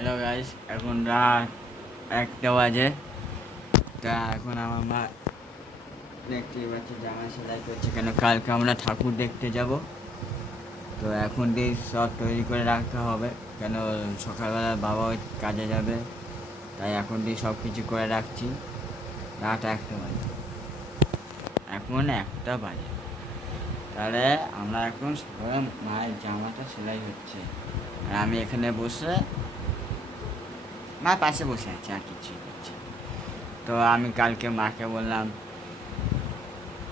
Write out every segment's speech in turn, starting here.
Hello guys, এখন রাত 1টা বাজে। তা এখন আমার মা দেখতে পাচ্ছি জামা সেলাই করছে, কেন কালকে আমরা ঠাকুর দেখতে যাব। তো এখন দিয়ে সব তৈরি করে রাখতে হবে, কেন সকালবেলা বাবা ওই কাজে যাবে। তাই এখন দিয়ে সব কিছু করে রাখছি। রাত 1টা বাজে, এখন 1টা বাজে। তাহলে আমরা এখন সকালে মায়ের জামাটা সেলাই হচ্ছে, আর আমি এখানে বসে মা পাশে বসে আছে, আর কিছুই করছে। তো আমি কালকে মাকে বললাম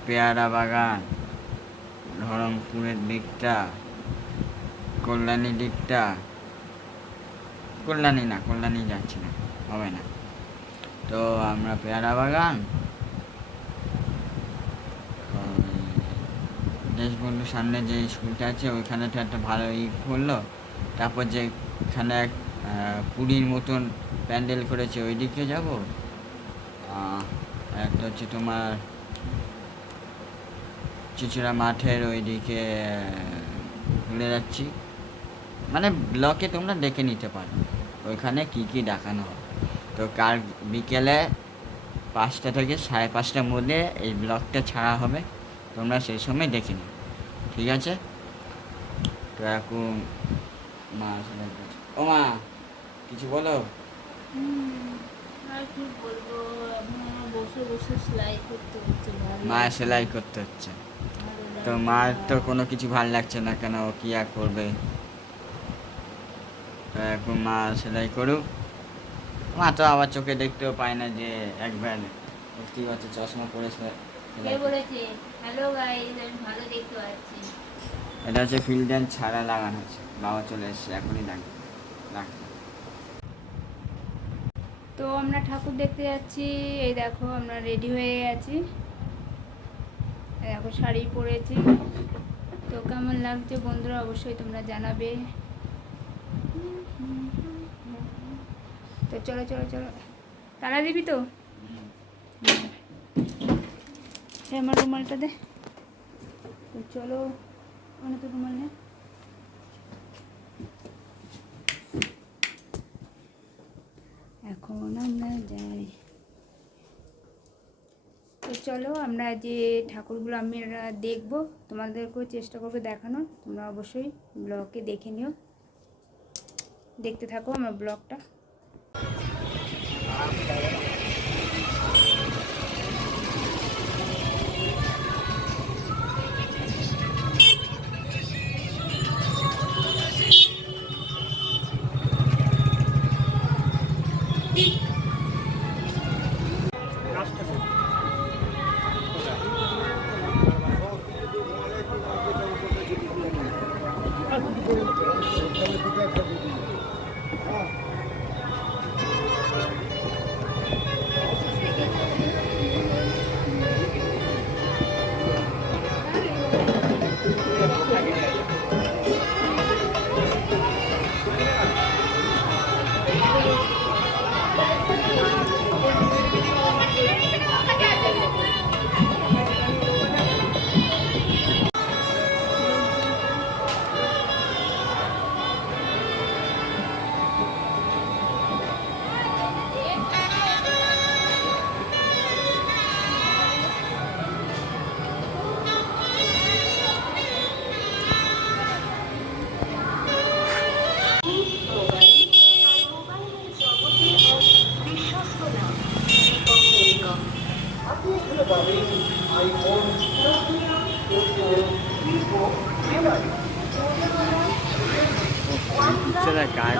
পেয়ারা বাগান, ধরমপুরের দিকটা, কল্যাণী দিকটা, কল্যাণী যাচ্ছি না, হবে না। তো আমরা পেয়ারা বাগান, দেশবন্ধুর সামনে যে স্কুলটা আছে ওইখানে তো একটা ভালো করলো। তারপর যে এখানে পুরীর মতন প্যান্ডেল করেছে ওই দিকে যাবো। একটা হচ্ছে তোমার চিচুড়া মাঠের ওইদিকে ঘুরে যাচ্ছি। মানে ব্লকে তোমরা দেখে নিতে পারো ওইখানে কি কি দেখানো হয়। তো কাল বিকেলে 5টা থেকে 5:30টার মধ্যে এই ব্লগটা ছাড়া হবে, তোমরা সেই সময় দেখে নিও, ঠিক আছে? তো এখন মা সেলাই করছে। ও মা, কিছু বলো। আর কি বলবো, বসে বসে সেলাই করতে হচ্ছে, মা সেলাই করতে হচ্ছে, তো মার তো কোনো কিছু ভালো লাগছে না, কেন ও কি আর করবে। তো এখন মা সেলাই করুক। মা তো আবার চোখে দেখতেও পায় না, যে একবার বুঝতেই পারছে চশমা পরে কে বলেছে? হ্যালো গাইস, আমি ভালো দেখতে পাচ্ছি। এটা হচ্ছে ফিল্টার ছাড়া লাগানো আছে, বাবা চলে এসছে, এখনই লাগবে। তো আমরা ঠাকুর দেখতে যাচ্ছি। এই দেখো আমরা রেডি হয়ে গেছি, দেখো শাড়ি পরেছি। তো কেমন লাগছে বন্ধুরা অবশ্যই তোমরা জানাবে। তো চলো চলো চলো, তারা দিবি তো? আমার রুমালটা দে। তো চলো, অনেক তো রুমাল নেই। এখন আমরা যাই। তো চলো, আমরা যে ঠাকুরগুলো আমরা দেখবো তোমাদেরকেও চেষ্টা করবো দেখানোর। তোমরা অবশ্যই ব্লগে দেখে নিও, দেখতে থাকো আমার ব্লগটা। কাজ